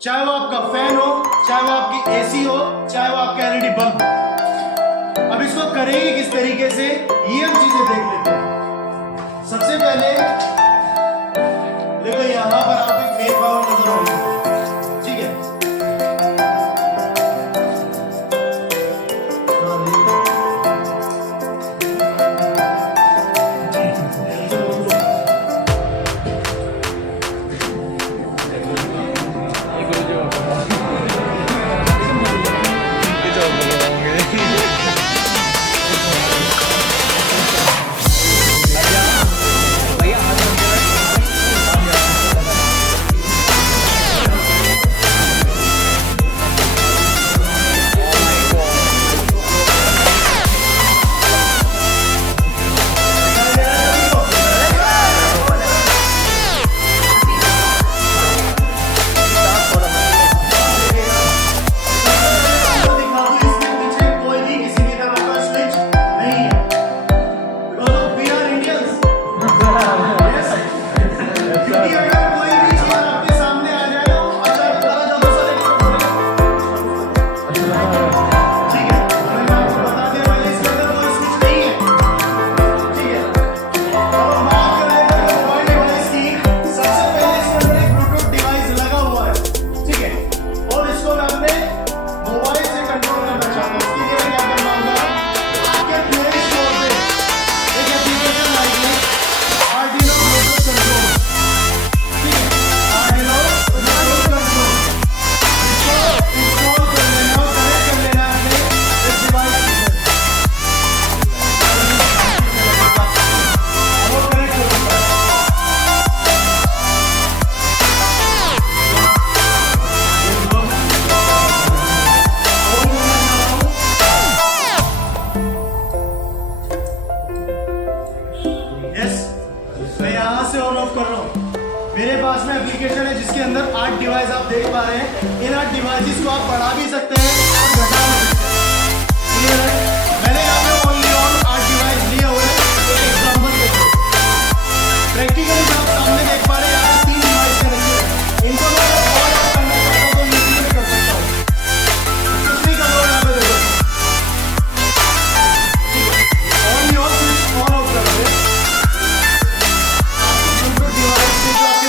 चाहे वो आपका फैन हो, चाहे वो आपकी एसी हो, चाहे वो आपका एलईडी बल्ब हो। अब इसको करेंगे किस तरीके से, ये हम चीजें देख लेते हैं। सबसे पहले देखो यहां पर आपको एक मेन पावर नजर आ रही है, ठीक है। मेरे पास में एप्लीकेशन है जिसके अंदर 8 डिवाइस आप देख पा रहे हैं। इन 8 डिवाइसेस को आप बढ़ा भी सकते हैं और घटा भी सकते हैं। मैंने यहाँ पे ओनली ऑन 8 डिवाइस लिए हुए हैं, एक एग्जांपल के थ्रू। प्रैक्टिकली जो आप सामने देख पा रहे हैं, यहाँ 3 डिवाइस कनेक्टेड हैं। इनको मैं और ऑफ करना चाहता हूँ तो ईजिली में कर सकता हूँ। कुछ नहीं करना यहाँ पे देखो, on off switch on off कर रहे हैं।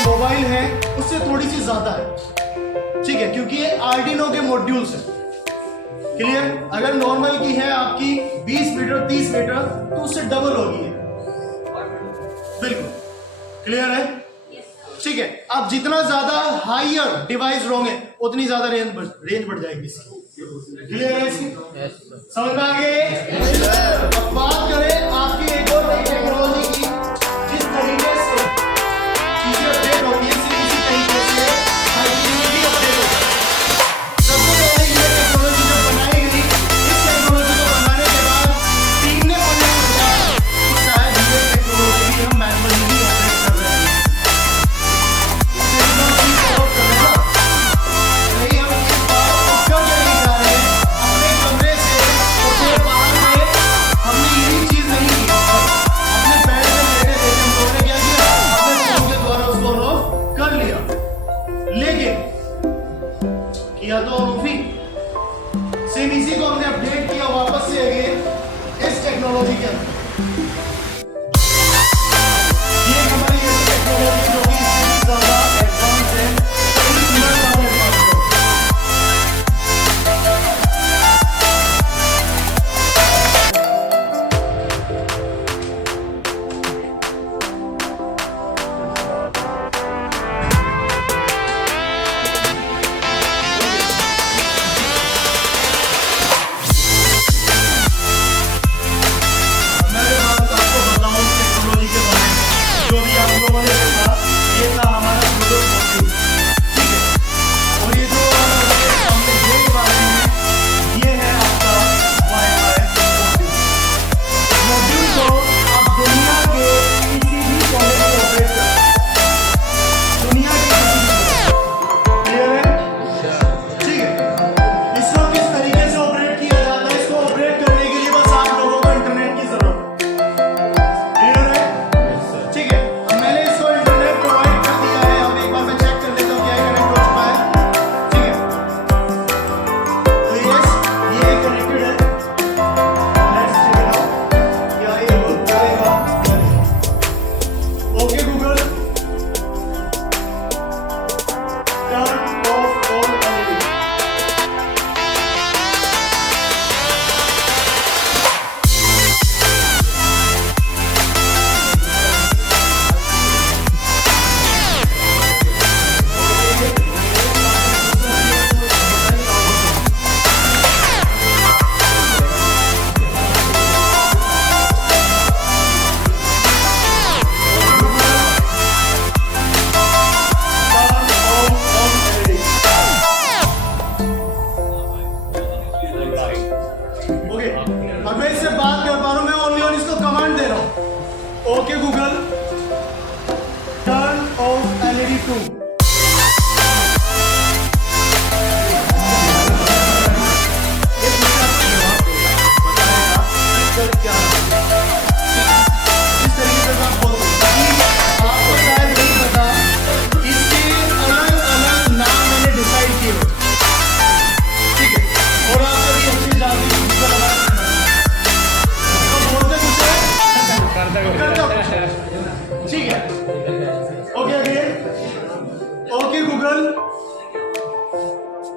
मोबाइल है उससे थोड़ी सी ज्यादा है, ठीक है, क्योंकि ये आर्डिनो के मॉड्यूल्स हैं। क्लियर? अगर नॉर्मल की है आपकी 20 मीटर 30 मीटर तो उससे डबल होगी है। बिल्कुल क्लियर है? ठीक है। अब जितना ज्यादा हायर डिवाइस होंगे उतनी ज्यादा रेंज बढ़ जाएगी इसकी। क्लियर है इसकी? समझ में आ गए? अब बात करें आपकी एक और नई टेक्नोलॉजी की, जिस तरीके से चीजें अपडेट होती है इसी तरीके से हाइजीन भी अपडेट होता है। सबसे पहले ये टेक्नोलॉजी जब बनाई गई, इस टेक्नोलॉजी को बनाने के बाद टीम ने मुझे सोचा कि शायद ये टेक्नोलॉजी भी हम मैनुअली ही ऑपरेट कर रहे हैं। इससे एकदम चीज फॉलो कर रहे हैं ना, नहीं हम इस बात को क्यों नहीं जा रहे हैं अपने कमरे से और फिर बाहर में हमने यही चीज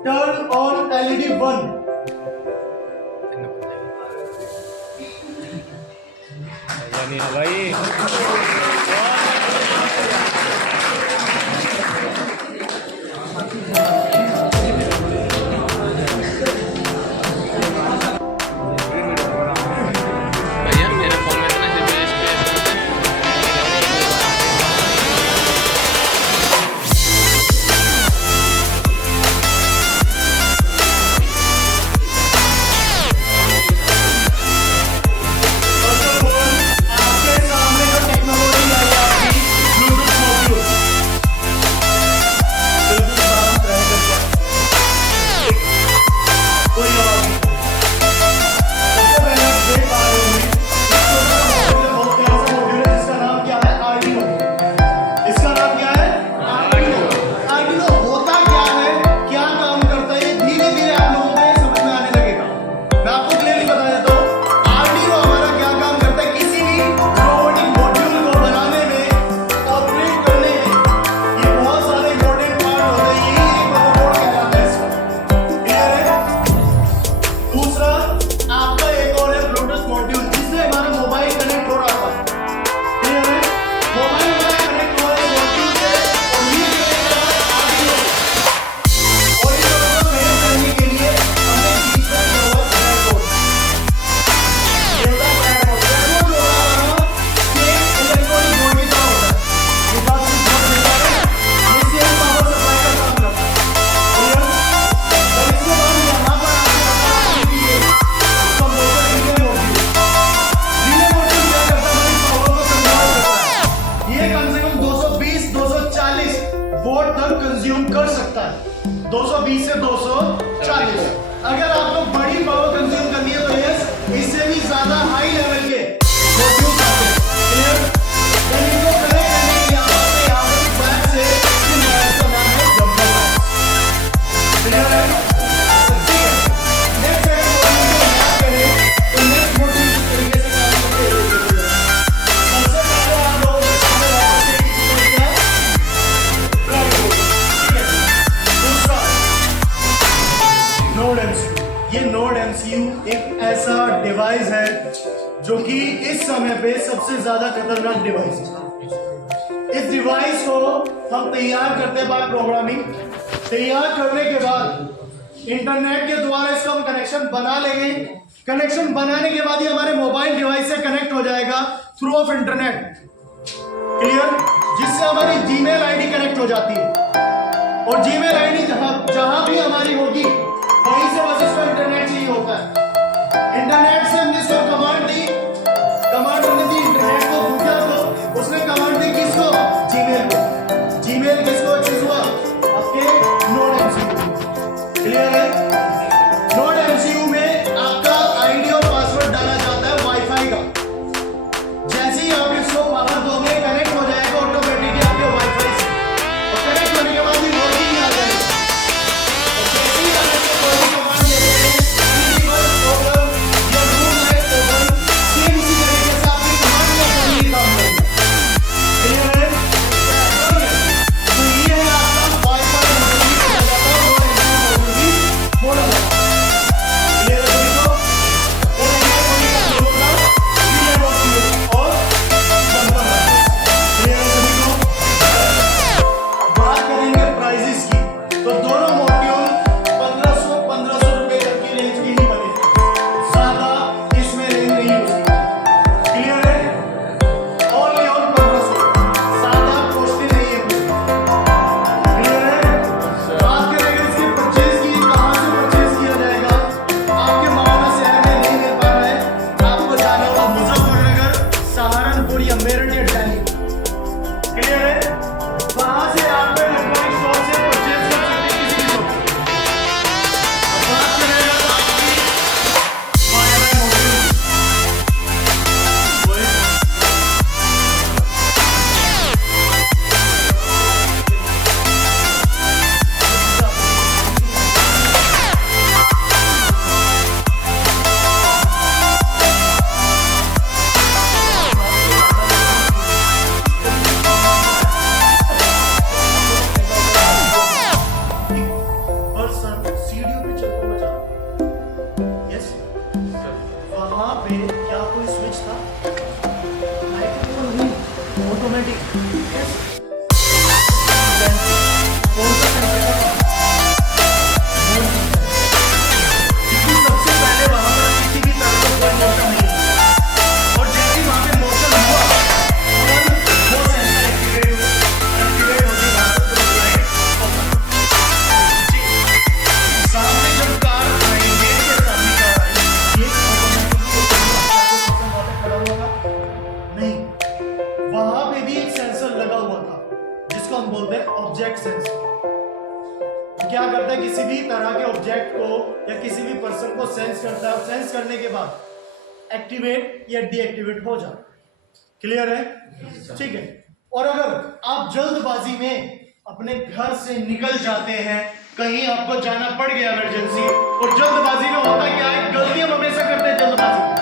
टर्न ऑन एलईडी 1। भाई भैया मेरे फोन में इतना स्पेस आपके सामने जो टेक्नोलॉजी आई है आपकी ब्लूटूथ मॉड्यूल, बिल्कुल शांत रहेगा, कोई आवाज नहीं। सबसे पहले आप देख पा रहे होंगे बहुत प्यारा सा मॉड्यूल है जिसका नाम क्या है, आर्डिनो। इसका नाम क्या है, आर्डिनो। आर्डिनो होता क्या है, क्या काम करता है, ये धीरे धीरे आप लोगों को ये समझ में आने लगेगा। मैं आपको क्लियरली बता देता हूँ आर्डिनो हमारा क्या काम करता है। किसी भी रोबोटिक मॉड्यूल को बनाने में, ऑपरेट करने में ये बहुत सारे इंपॉर्टेंट पार्ट होते हैं। यही एक मदरबोर्ड कहलाता है इसका। क्लियर है? दूसरा आपका एक और है ब्लूटूथ मॉड्यूल जिससे हमारा मोबाइल कनेक्ट हो रहा था। क्लियर है? मोबाइल हमारा कनेक्ट हो रहा है मॉड्यूल से और ये आर्डिनो और इस दोनों को कनेक्ट करने के लिए हमें बीच में जो है ब्रेडबोर्ड वोट तक कंज्यूम कर सकता है। 220 से 240। अगर आपको बड़ी पावर कंज्यूम करनी है तो यस इससे भी ज्यादा हाई लेवल के मॉड्यूल्स आते हैं। क्लियर? देन इनको कनेक्ट करने के लिए आपको यहाँ पर बैक से इन बैक का नाम है डब्बल। क्लियर है? ठीक है। नेक्स्ट है मॉड्यूल को बात करें तो नेक्स्ट मॉड्यूल किस तरीके से काम करते हैं। सबसे पहले आप लोगों को सामने वापस एक चीज क्या है, नोड एमसीयू। ये नोड एमसीयू एक ऐसा डिवाइस है जो कि इस समय पे सबसे ज्यादा खतरनाक डिवाइस है। इस डिवाइस को हम तैयार करते हैं बाय प्रोग्रामिंग। तैयार करने के बाद इंटरनेट के द्वारा इसका हम कनेक्शन बना लेंगे। कनेक्शन बनाने के बाद ये हमारे मोबाइल डिवाइस से कनेक्ट हो जाएगा थ्रू ऑफ इंटरनेट। क्लियर? जिससे हमारी जीमेल आईडी कनेक्ट हो जाती है और जीमेल आईडी जहां भी हमारी होगी वहीं से बस इसको इंटरनेट चाहिए होता है। इंटरनेट से हमने इसको कमांड दी, कमांड हमने दी इंटरनेट को, गूगल को, उसने कमांड दी किसको, जीमेल को। जीमेल किसको एक्सेस हुआ, आपके नोड एमसीयू। क्लियर है? नोड एमसीयू में आपका आईडी और पासवर्ड डाला जाता है वाईफाई का। जैसे ही आप इसको पावर दोगे कनेक्ट हो जाएगा ऑटोमेटिकली आपके वाईफाई से और कनेक्ट होने के बाद ही वर्किंग आ जाएगा। और जैसे ही आप इसको कोई कमांड देते हैं रिवर्स ओपन या रूम लाइट ओपन, सेम इसी तरीके से आपकी कमांड का सही काम करेगा। क्लियर है? तो ये है आपका वाईफाई मॉड्यूल कहा जाता है और एमसीयू मॉड्यूल बोला जाता है। क्लियर है सभी को? और ये कोई का होगा ये मॉड्यूल और नंबर है। क्लियर है सभी को? बात करेंगे प्राइसेस की तो दोनों मॉड्यूल 1500 रुपए तक की रेंज की ही बने, ज्यादा इसमें रेंज नहीं होती। क्लियर है? ओनली ऑन 1500, ज्यादा कॉस्टली नहीं है कुछ। क्लियर है? बात करेंगे इसकी परचेज की, कहाँ से परचेज किया जाएगा। आपके मामला शहर में नहीं मिल पा रहा है, आपको जाना होगा मुजफ्फरनगर, सहारनपुर या मेरठ या दिल्ली। क्लियर है? वहां से आप इलेक्ट्रॉनिक शॉप से परचेज कर सकते हैं किसी क्या करता है, किसी भी तरह के ऑब्जेक्ट को या किसी भी पर्सन को सेंस करता है और सेंस करने के बाद एक्टिवेट या डीएक्टिवेट हो जाता है। क्लियर है? ठीक है। और अगर आप जल्दबाजी में अपने घर से निकल जाते हैं, कहीं आपको जाना पड़ गया इमरजेंसी, और जल्दबाजी में होता क्या है, गलती हम हमेशा करते हैं जल्दबाजी में।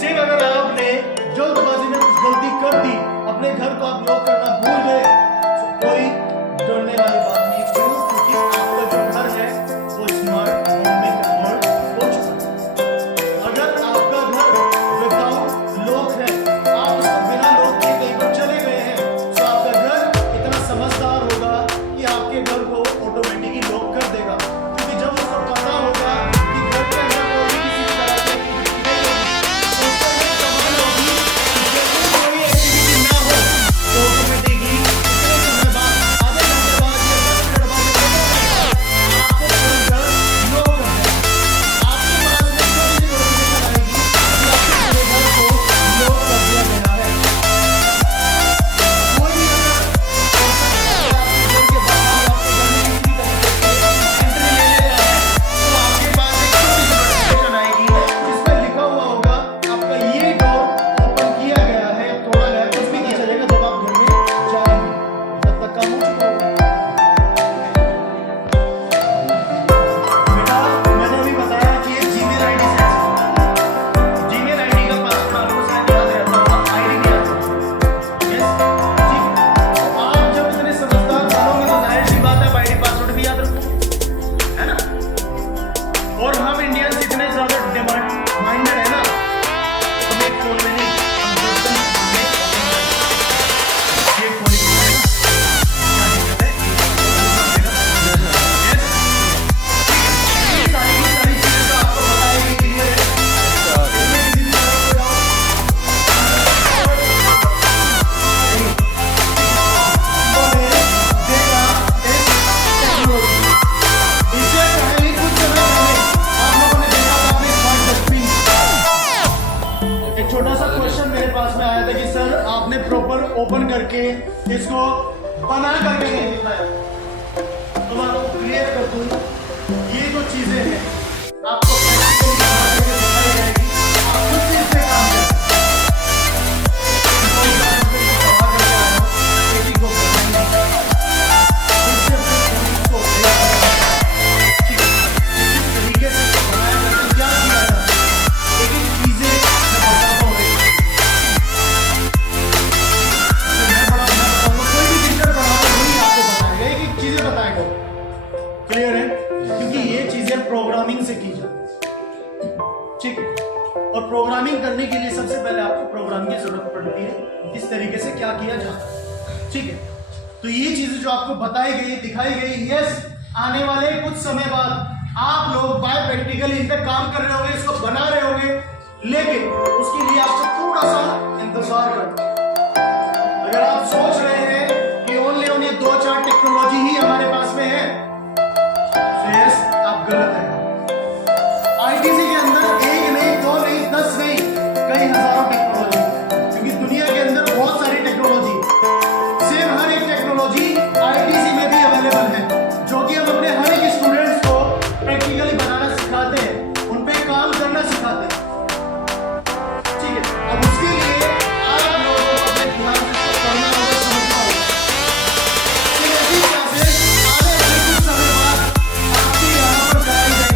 सिर्फ अगर आपने जल्दबाजी में कुछ गलती कर दी, अपने घर को आप लॉक करना भूल गए, तो कोई डरने वाली बात नहीं। क्यों? क्योंकि आपका जो घर है वो स्मार्ट होम में कन्वर्ट हो चुका है। अगर आपका घर विदाउट लॉक है, आप उसको बिना लॉक के कहीं पर चले गए हैं, तो आपका घर इतना समझदार होगा कि आपके घर को ऑटोमेटिकली लॉक कर देगा। क्योंकि जब उसको पता होगा कि घर के अंदर कोई किसी भी तरह की एक्टिविटी नहीं होगी, तो उसको ये समझ होगी कि जब भी कोई एक्टिविटी ना हो तो ऑटोमेटिकली इतने समय बाद, आधे घंटे बाद या 10 मिनट बाद आपको पूरा घर लॉक कर देगा। आपके पास में छोटी सी नोटिफिकेशन आएगी कि आपके पूरे घर को लॉक कर दिया गया है। कोई भी अगर आपके घर के बाहर, आपके घर में किसी भी तरह से एंट्री ले लेता है, तो आपके पास एक छोटी सी नोटिफिकेशन आएगी जिसमें लिखा हुआ होगा आपका ये डोर ओपन किया गया है, तोड़ा गया है। कुछ भी नहीं चलेगा जब आप घर में जाएंगे, तब तक काम हो चुका होगा। बेटा, मैंने अभी बताया कि ये जीमेल आईडी से एक्सेस होता है। जीमेल आईडी का पासवर्ड आपको शायद याद रहता होगा, आईडी नहीं आता। यस, ठीक है। तो आप जब इतने समझदार बनोगे तो जाहिर सी बात है आईडी पासवर्ड भी याद रखोगे, है ना? और हम इंडियंस इतने ज्यादा डिमांड माइंडेड है ना, हम एक फोन में नहीं, हम 10 फोन में ये फोन ही है ना, क्या दिक्कत है? यस, ये सारी चीजें तो आपको बताएगी क्लियर है। इसमें किसी भी तरह कोई इससे पहले कुछ समय पहले आप लोगों ने देखा था अपने स्मार्ट डस्टबिन। एक छोटा सा क्वेश्चन मेरे पास में आया था कि सर आपने प्रॉपर ओपन करके इसको बना करके नहीं दिखाया। तो मैं आपको क्लियर कर दूं, ये जो चीजें हैं आपको प्रैक्टिकली बना करके दिखाई जाएगी। आप खुद से इससे काम करें। कोई काम करके बना करके आया हो, किसी को बताएंगे। खुद से अपने फीलिंग्स को ठीक है, किस तरीके से बनाया करके क्या किया जाता है, एक-एक चीजें मैं बताता हूँ। मैं बताऊंगा, कोई भी टीचर पढ़ाओ वही आपको बताएगा, एक-एक चीजें बताएगा। क्लियर है? क्योंकि ये चीजें प्रोग्रामिंग से की जाती है, ठीक है। और प्रोग्रामिंग करने के लिए सबसे पहले आपको प्रोग्राम की जरूरत पड़ती है, इस तरीके से क्या किया जाता है, ठीक है। तो ये चीजें जो आपको बताई गई, दिखाई गई, यस, आने वाले कुछ समय बाद आप लोग बाय प्रैक्टिकली इन पे काम कर रहे होंगे, इसको बना रहे होंगे, लेकिन उसके लिए आपको थोड़ा सा इंतजार करना है। अगर आप सोच रहे हैं कि ओनली ये 2-4 टेक्नोलॉजी ही हमारे पास में है, तो यस, आप गलत हैं। आईटीसी के अंदर 1 नहीं, 2 नहीं, 10 नहीं, कई हजारों टेक्नोलॉजी, क्योंकि दुनिया के अंदर बहुत सारी टेक्नोलॉजी, सेम हर एक टेक्नोलॉजी आईटीसी में भी अवेलेबल है, जो कि हम अपने हर एक स्टूडेंट्स को प्रैक्टिकली बनाना सिखाते हैं, उन पे काम करना सिखाते हैं, ठीक है। अब उसके लिए आप लोगों को अपने ध्यान से इसको करना होगा, समझना होगा। फिर ऐसी क्लासेस आने वाले कुछ समय बाद आपके यहाँ पर कराई जाएगी।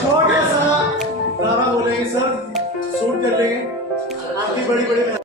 छोटा सा गाना बोलेंगे सर, शूट कर लेंगे आपकी बड़ी बड़ी